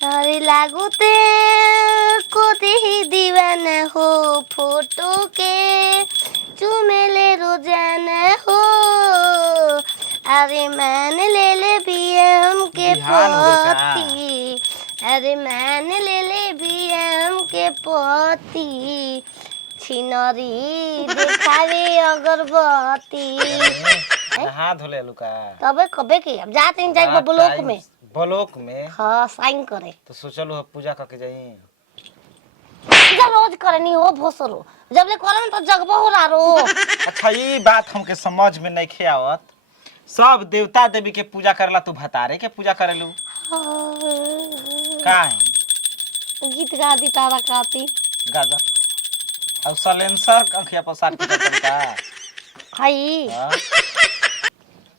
अरे लागूते को ही दीवाना हो फोटो के चुमेले रोजाना हो। अरे मान ले बियम के पोती। अरे मान ले बियम के पोती। छिनरी देखावे अगरबत्ती। हाथ धोले लुका तबे कबे के अब जाते हैं जाए ब्लॉक में हाँ साइन करे तो सोचलो पूजा करके जाई पूजा रोज करे नहीं हो भोसरो जब ले करन तो जगबो हो रो। अच्छा ये बात हमके समझ में नहीं खे आवत। सब देवता देवी के पूजा करेला तू भतारे के पूजा करेलू का है? गीत गा दी तारा काती गाजा अब सलेंसर अंखिया पर साट के चलता भाई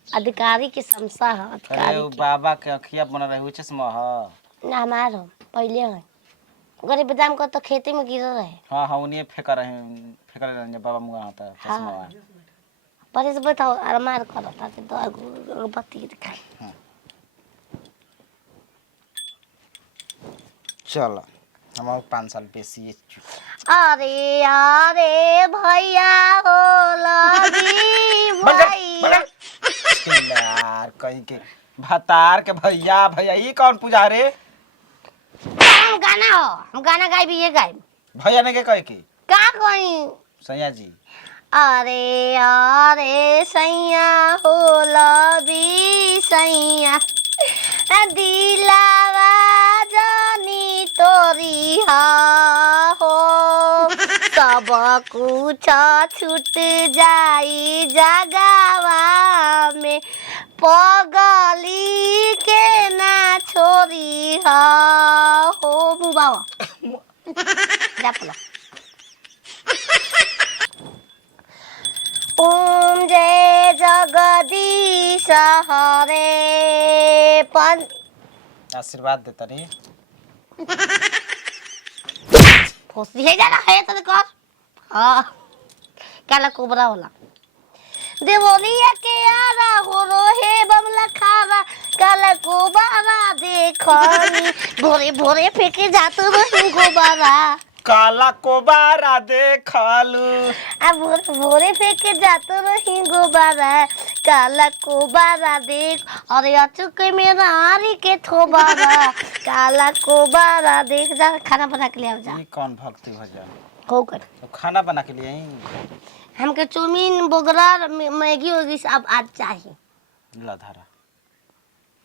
अधिकारी के समसा है अरे वो बाबा के अखिया बन रहे हुए चश्मा है ना हमारो पहले है गरीब दाम को तो खेती में गिर रहे। हां हां उन्हें फेंक रहे जब बाबा मुंगा होता चश्मा है पर से बताओ अरमार करो ताकि दो अगरबत्ती दिखाई। चल हम 5 साल बेसी अरे अरे भैया हो लगी भाई यार कहीं के भतार के भैया भैया ये कौन पूजा रे? हम गाना हो हम गाना गाई भी ये गाई भैया ने के कहे के का कोई सैया जी। अरे अरे सैया हो लबी सैया दिलावा जानी तोरी हो सब कुछ छूट जाई जगावा में पगली के ना छोरी हो बुबावा जापला ओम जय जगदीश हरे पन आशीर्वाद देता रे फोसी है जाना है तो कर हां काला कोबरा होला देवलिया के आरा हो रोहे बमला खारा काला कोबरा देखनी भोरे भोरे फेंके जात रही गोबारा काला कोबारा देखलू आ भोरे भोरे फेंके जात रही गोबारा काला कोबारा देख अरे अचुक मेरा आरी के थोबारा काला कोबारा देख जा खाना बना के ले आओ जा। ये कौन भक्ति भजन हो कर तो खाना बना के लिए आई हमके चौमीन बोगरा मैगी होगी सब आज चाहिए ला धारा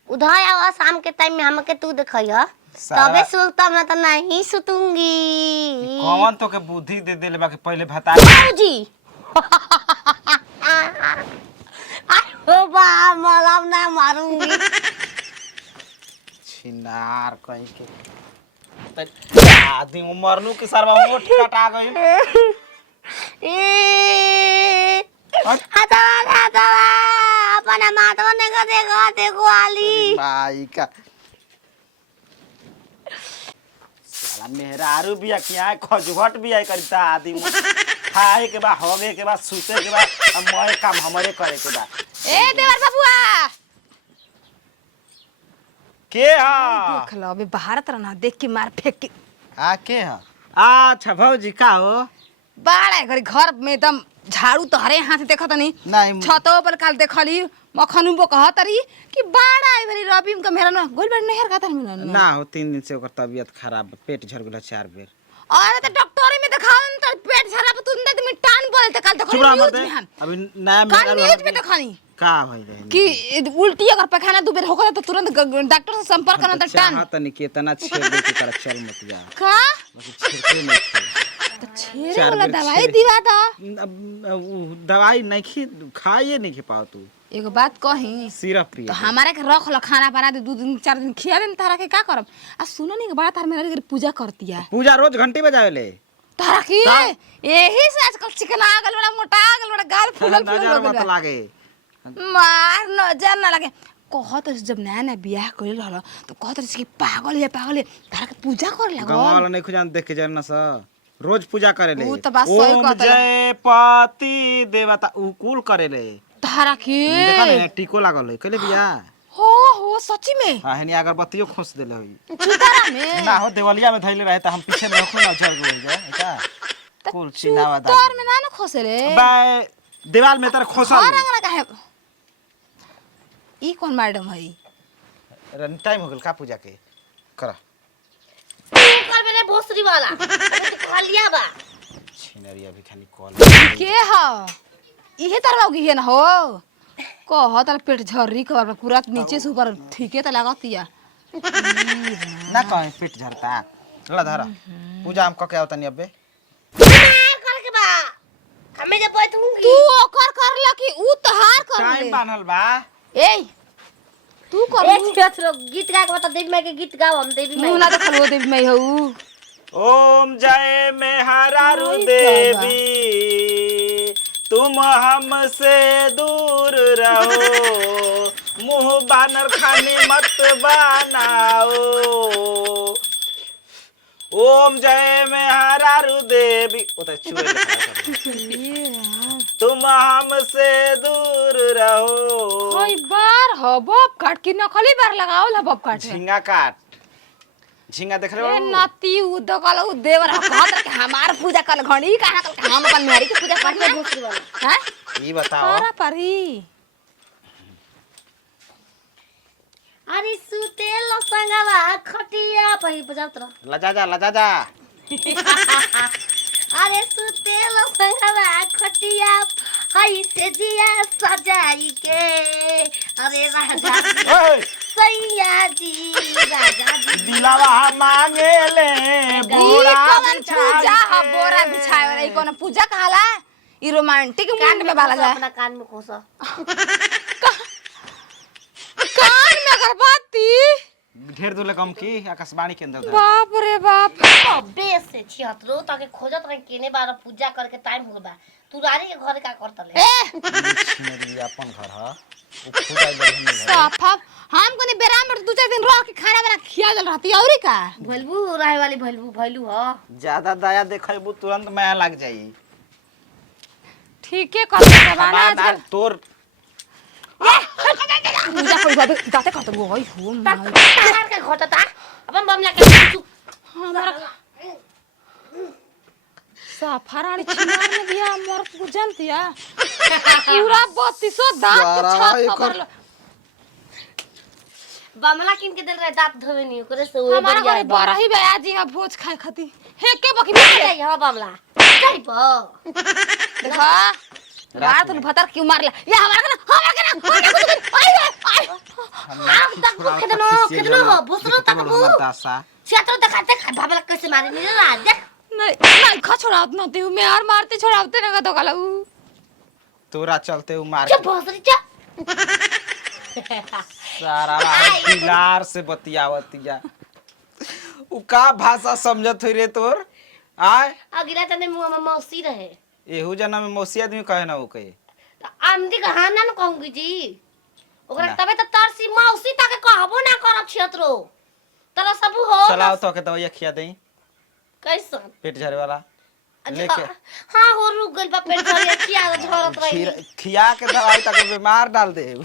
उधर आवा शाम के टाइम में हमके तू देखियो तबे सुतम ना तो नहीं सुतूंगी। कौन तो के बुद्धि दे देले बाकी पहले भता जी ओ बा मलम ना मारूंगी छिनार कहीं के आदमी मरलू के सरवा मोट कटा गई ए आता अपना मातो ने का देखो आली भाई का साला मेहरारू बिया किया खजवट बिया करता आदमी खाए के बाद होगे के बाद सूते के बाद अब मोए काम हमरे करे के बाद ए देवर बाबूआ के हा देख लो अबे भारत रहना देख के मार फेंक के आ के हा अच्छा भौजी का हो बाड़ा घरी घर में एकदम झाड़ू तो हरे हाथ से देखत नहीं नहीं छतो पर काल देखली मखनु बो कहतरी कि बाड़ा आई भरी रबी में मेरा ना गोल बड़ नहर का मिलन ना हो 3 दिन से ओकर तबीयत खराब पेट झड़ गेला 4 बेर और तो डॉक्टर में दिखावन तो पेट झरा पे तुम दे में टान बोलते काल देखो न्यूज में हम अभी नया काल न्यूज में देखनी का भई रहे कि उल्टी अगर पैखाना दो बेर होकर तो तुरंत डॉक्टर से संपर्क करना तो टान चाहत नहीं केतना छेड़ दे के तरह चल मत जा का बाकी छेड़ते नहीं तो छेड़े वाला दवाई दिवा दा दवाई नहीं खाइए नहीं पाओ तू एगो बात कही सिरप पी तो हमारे के रख लो खाना बना दे 2 दिन 4 दिन खिया दे तारा के का करब आ सुनो नहीं बड़ा तार मेरा पूजा करती है पूजा रोज घंटी बजावे ले तारा की यही से आजकल चिकन आ गल बड़ा मोटा आ गल बड़ा गाल फूलल नजर मत लागे मार नजर ना लगे कहत जब नया नया बियाह कइल रहल तो कहत कि पागल है तारा के पूजा कर लागल गवाल नहीं खुजान देख के जान ना रोज पूजा करे ले वो तो बात सही कहत जय पति देवता उ कुल करे ले तारा की देखा नहीं टिको लागल है कहले बिया हो हो सच्ची में हां हेनी अगरबत्तियों खोस देले होई चुतारा में ना हो देवलिया में धइले रहे त हम पीछे में रखो ना जल गइल जाए का कुल चिनावा दा चुतार में ना ना खोसेले बा दीवार में तर खोसा हां रंगना काहे ई कौन मैडम है रन टाइम हो गेल का पूजा के करा तू कर मेरे भोसरी वाला अबे तू खा लिया बा छिनरिया भी खाली कॉल के ह इहे तरवा की है ना हो कह तर पेट झर्री कर पूरा नीचे से ऊपर ठीके त लागतिया ना कहे पेट झरता ला धरा पूजा हम क के आवतनी अबे कर के बा हमें जब बैठूंगी तू ओकर करला कि उ तहार कर टाइम बानल बा ए तू कर एक छेत्र गीत गा के बता देवी माई के गीत गाओ हम देवी माई मुंह ना देखल वो देवी मैं हूँ ओम जय में हरारु ओए देवी तुम हमसे दूर रहो मुंह बानर खाने मत बनाओ ओम जय में हरारु देवी ओता चुए तुम हमसे दूर रहो हई बार हो बब काट के नखली बार लगावल ह बब काट झींगा काट झींगा देख रहे ए हो नाती उ दकल उ देवर कहत के हमार पूजा कल घणी कहा कल हम अपन मेहरी के पूजा कर करना भोसरी वाला हैं ये बताओ पारा परी अरे सुतेलो संगवा खटिया पही बजाओ तो लजा जा अरे सुतेलो संगवा खटिया हई से जिया सजाई के अरे राजा ओए सैया जी राजा जी दिलावा मांगे ले बोरा कौन पूजा ह बोरा बिछाए वाला ई कौन पूजा कहला ई रोमांटिक मूड में बाला जाए अपना कान में खोसा कान में अगरबत्ती ढेर दूर कम की आकाशवाणी के अंदर बाप रे बाप अबे से छिहत्रो ताके खोजत रहे केने बार पूजा करके टाइम हो बा तू रानी के घर का करतले ए मेरी अपन घर है उ खुद आई बहन घर साफा हम कोनी बेरा में 2-4 दिन रह के खाना बना खिया दल रहती औरी का भलबू रहे वाली भलबू ह ज्यादा दया देखेबू तुरंत माया लग जाई ठीक है कर जमाना हमार तोर पूजा कोई बात जाते करत गो होई हो माय तार के घटता अपन बमला के तू हमारा साफा रानी छिनार में बिया मोर पूजन तिया पूरा 3200 दांत के छत खबर बमला किन के दिल रहे दांत धोवे नहीं ओकरे से ओए हमारा बढ़िया घरे बड़ा ही बया जी हां भोज खाए खाती हे के बकी जाई हां बमला जाई ब देखा रात में भतर क्यों मारला ये हमारा ना आई हम तक कितना हो भुसरो तक बु दासा क्षेत्र दिखाते बमला कैसे मारे नहीं ना देख नहीं खा छोड़ात ना तू मैं और मारते छोड़ाते ना तो कला तोरा चलते उ मार चुप भोसरी चुप सारा पिलार से बतियावतिया उ का भाषा समझत होई रे तोर आय अगला तने मुंह में मौसी रहे एहू जना में मौसी आदमी कहे ना उ कहे तो आमदी कहाना न कहूंगी जी ओकरा तबे तो तरसी मौसी तक कहबो ना करब क्षेत्रो तला सब हो चलाओ तो के दवाई खिया देई कैसन पेट झरे वाला अच्छा हां हो रुक गइल बा पेट भरिया खिया झरत रही खिया के दवाई तक बीमार डाल दे